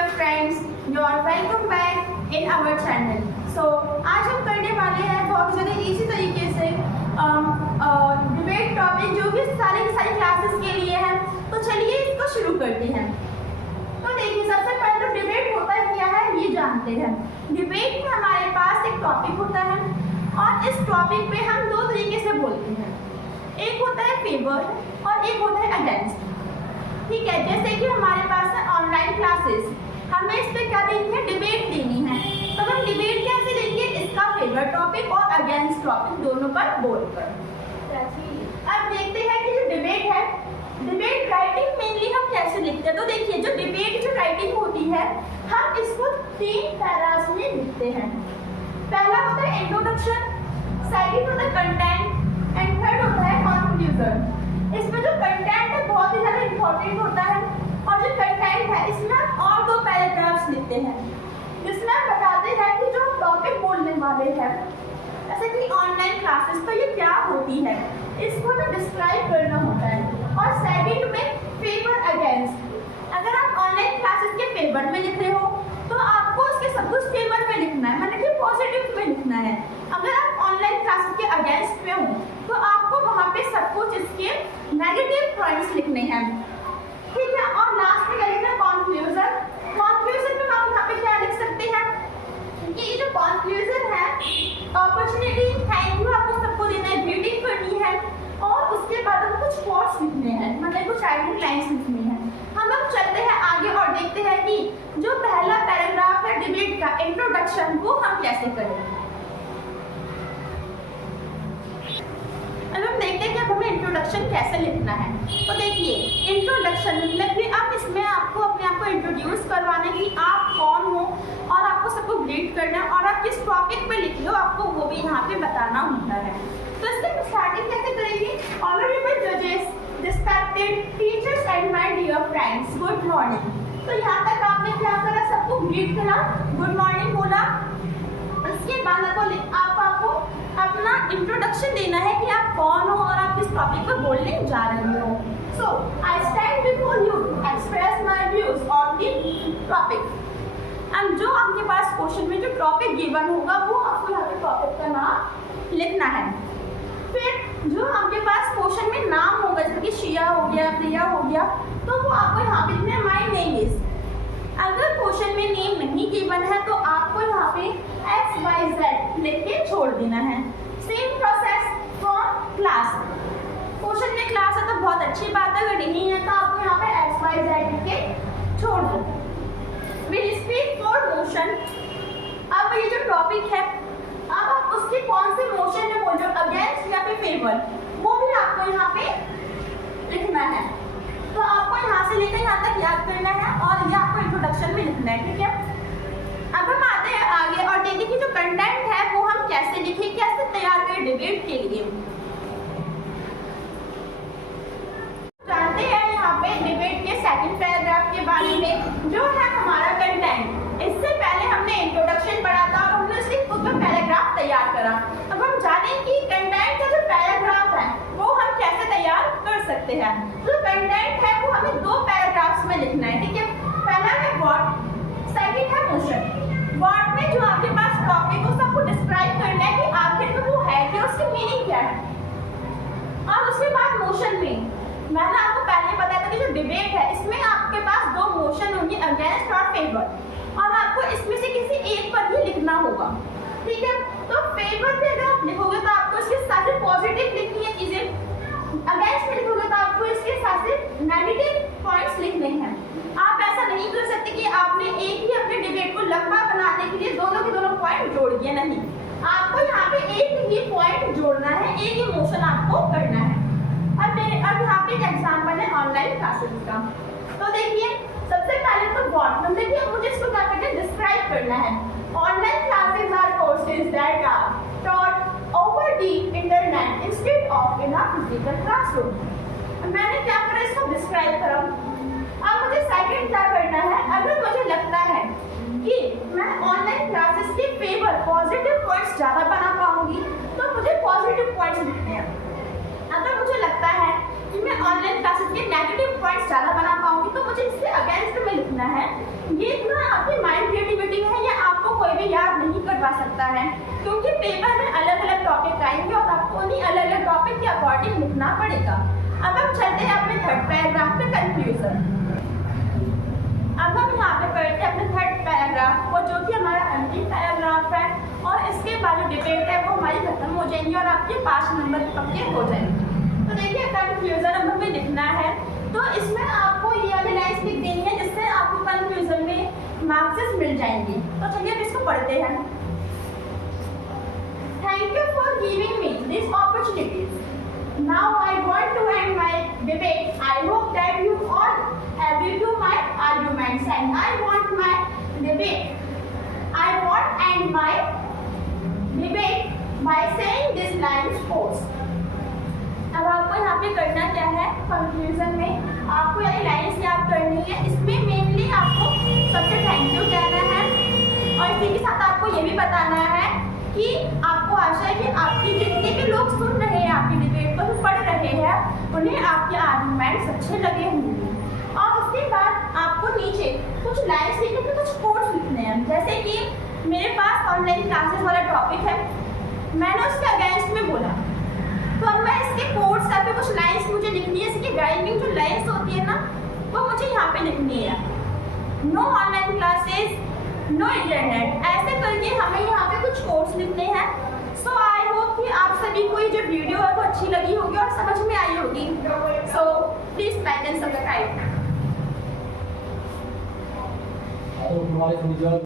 dear friends, you are welcome back in our channel. So आज हम करने वाले हैं बहुत ज़्यादा इजी तरीके से डिबेट टॉपिक जो कि सारी की सारी क्लासेस के लिए है। तो चलिए इसको शुरू करते हैं। तो देखिए सबसे पहले तो डिबेट होता क्या है ये जानते हैं। डिबेट में हमारे पास एक टॉपिक होता है और इस टॉपिक पे हम दो तरीके से बोलते हैं, एक होता है फेवर और एक होता है अगेंस्ट। ठीक है, जैसे कि हमारे पास है ऑनलाइन क्लासेस, हमें इस पे क्या देनी है, डिबेट देनी है। तो हम डिबेट कैसे देंगे, इसका फेवर टॉपिक और अगेंस्ट टॉपिक दोनों पर बोलकर। अब देखते हैं कि जो डिबेट है, डिबेट राइटिंग मेनली हम कैसे लिखते हैं। तो देखिए जो डिबेट जो राइटिंग होती है हम इसको 3 पैरास में लिखते हैं। पहला होता है इंट्रोडक्शन, सेकंड होता है कंटेंट एंड थर्ड होता है कंक्लूजन। इसमें जो कंटेंट है बहुत ही ज़्यादा इम्पोर्टेंट होता है और जो कंटेंट है इसमें हम और 2 पैराग्राफ्स लिखते हैं जिसमें हम बताते हैं कि जो टॉपिक बोलने वाले हैं, जैसे कि ऑनलाइन क्लासेस तो ये क्या होती है, इसको हमें डिस्क्राइब करना होता है। और सेकंड में फेवर अगेंस्ट, अगर आप ऑनलाइन क्लासेस के फेवर में लिख रहे हो तो आपको उसके सब कुछ फेवर में लिखना है, मतलब कि पॉजिटिव में लिखना है। अगर आप ऑनलाइन क्लासेस के अगेंस्ट में हो तो आपको वहाँ पे सब कुछ इसके नेगेटिव पॉइंट्स लिखने हैं। ठीक है, और लास्ट में क्या लिखना है, कंक्लूजन। कंक्लूजन में हम यहाँ पे क्या लिख सकते हैं कि ये जो कंक्लूजन है, अपॉर्चुनिटी, थैंक यू आपको सबको देना है, ग्रीटिंग करनी है और उसके बाद हम कुछ कोट्स लिखने हैं, मतलब कुछ राइटिंग लाइन्स लिखनी है। हम अब चलते हैं आगे और देखते हैं कि जो पहला पैराग्राफ है डिबेट का, इंट्रोडक्शन, वो हम कैसे करेंगे। अब हम देखते हैं कि अब हमें इंट्रोडक्शन कैसे लिखना है। तो देखिए इंट्रोडक्शन मतलब कि अब इसमें आपको अपने आप को इंट्रोड्यूस करवाना है कि आप कौन हो और आपको सबको ग्रीट करना है और आप किस टॉपिक पे लिख रहे हो आपको वो भी यहाँ पे बताना होता है। तो इसकी स्टार्टिंग कैसे करेंगे, ऑनरेबल जजेस, respected teachers and my dear friends, good morning. तो यहाँ तक आपने क्या करा, सबको ग्रीट करा, गुड मॉर्निंग बोला। उसके बाद आपको अपना इंट्रोडक्शन देना है कि आप कौन हो और आप किस टॉपिक पर बोलने जा रहे हो। So I stand before you to express my views on the topic. And जो आपके पास क्वेश्चन में जो टॉपिक गिवन होगा वो आपको यहाँ पे टॉपिक का नाम लिखना है। फिर जो आपके पास क्वेश्चन में नाम होगा, जैसे कि शिया हो गया, प्रिया हो गया, तो वो आपको यहाँ पे लिखना है माय नेम इज। अगर क्वेश्चन में नेम नहीं गिवन है तो आपको यहाँ पे XYZ लिख के छोड़ देना है। Same process for class, question में क्लास है तो बहुत अच्छी बात है, अगर नहीं है तो आपको यहाँ पे XYZ लिख के छोड़ दो। विल स्पीक फॉर मोशन, अब ये जो टॉपिक है अब आप उसके कौन से मोशन में बोल रहे हो, अगेंस्ट या फिर फेवर, वो भी आपको यहाँ पे लिखना है। तो आपको यहाँ से लेकर यहाँ तक याद करना है और ये आपको इंट्रोडक्शन में लिखना है। ठीक है, अब हम आते हैं आगे और देखिए कि जो कंटेंट है वो हम कैसे लिखें, कैसे तैयार करें डिबेट के लिए। जानते हैं यहाँ पे डिबेट के सेकंड पैराग्राफ के बारे में, जो है हमारा कंटेंट। इससे पहले हमने इंट्रोडक्शन पढ़ा था और हमने उसके खुद का पैराग्राफ तैयार करा। अब हम जानें कि कंटेंट का जो पैराग्राफ है वो हम कैसे तैयार कर सकते हैं। जो कंटेंट है वो हमें 2 पैराग्राफ्स में लिखना है। ठीक है, पहला है व्हाट, सेकंड है मोशन। व्हाट में जो आपके पास टॉपिक हो सबको डिस्क्राइब करना है कि आखिर में वो है क्या, उसकी मीनिंग क्या है। और उसके बाद मोशन में मैंने आपको पहले बताया था कि जो डिबेट है इसमें आपके पास 2 मोशन होंगे, अगेंस्ट और फेवर, और आपको इसमें से किसी एक पर ही लिखना होगा। ठीक है, तो फेवर पे अगर आप लिखोगे तो आपको इसके साथ से पॉजिटिव लिखनी है चीजें, अगेंस्ट में लिखोगे तो आपको इसके साथ से नेगेटिव पॉइंट्स लिखने हैं। आप ऐसा नहीं कर सकते कि आपने एक ही अपने डिबेट को लंबा बनाने के लिए दोनों के दोनों पॉइंट जोड़ दिए, नहीं, आपको यहाँ पे एक ही पॉइंट जोड़ना है, एक ही मोशन आपको करना है। अब यहाँ पे एक एग्जाम्पल है ऑनलाइन क्लासेस का। तो देखिए सबसे पहले तो व्हाट, मतलब कि मुझे इसको क्या करना है, डिस्क्राइब करना है। Online classes or courses that are taught over the internet instead of in a physical classroom. मैंने क्या करा, इसको डिस्क्राइब करा। अब मुझे सेकंड क्या करना है, अगर मुझे लगता है कि मैं ऑनलाइन क्लासेस के फेवर पॉजिटिव पॉइंट्स ज़्यादा बना पाऊंगी तो मुझे पॉजिटिव पॉइंट्स लिखने हैं। अगर मुझे लगता है कि मैं ऑनलाइन क्लासेस के नेगेटिव पॉइंट्स ज़्यादा बना पाऊंगी, तो मुझे इसके अगेंस्ट में लिखना है। ये इतना आपकी माइंड क्रिएटिविटी है, ये आपको कोई भी याद नहीं करवा सकता है, क्योंकि पेपर में अलग अलग टॉपिक आएंगे और आपको उन्हीं अलग अलग टॉपिक के अकॉर्डिंग लिखना पड़ेगा। अब हम चलते हैं अपने थर्ड पैराग्राफ पे, कंक्लूजन। अब हम यहाँ पे पढ़ते हैं अपने थर्ड पैराग्राफ को, जो कि हमारा अंतिम पैराग्राफ है, और इसके बाद जो डिबेट है वो हमारी खत्म हो जाएंगी और आपके 5 नंबर पक्के हो जाएंगे। तो देखिए कंक्लूजन अब हमें लिखना है, तो इसमें आपको ये वाली लाइन्स लिख देनी है जिससे आपको कंक्लूजन में मार्क्स मिल जाएंगे। तो चलिए अब इसको पढ़ते हैं। Thank you for giving me this opportunities. Now I want to end my debate. I hope that you all agree to my arguments and I want my debate. I want end my debate by saying this lines first. अब आपको यहाँ पे करना क्या है, conclusion में आपको ये लाइन्स याद करनी है। इसमें मेनली आपको सबसे थैंक यू कहना है और इसी के साथ आपको ये भी बताना है कि आपको आशा है कि आपके जितने भी लोग सुन रहे हैं आपकी डिबेट को, जो पढ़ रहे हैं, उन्हें आपके आर्गुमेंट्स अच्छे लगे होंगे। और उसके बाद आपको नीचे कुछ लाइन्स लिखने के कुछ कोट्स लिखने हैं। जैसे कि मेरे पास ऑनलाइन क्लासेस वाला टॉपिक है, मैंने उसके अगेंस्ट में बोला, तो अब मैं इसके कोट्स या फिर कुछ लाइन्स मुझे लिखनी है। इसकी गाइडिंग जो लाइन्स होती है ना, वो मुझे यहाँ पे लिखनी है। No online classes, no internet, ऐसे करके हमें यहाँ पे कुछ कोट्स लिखने हैं। सो आई होप कि आप सभी को ये जो वीडियो है वो अच्छी लगी होगी और समझ में आई होगी। So please like and subscribe.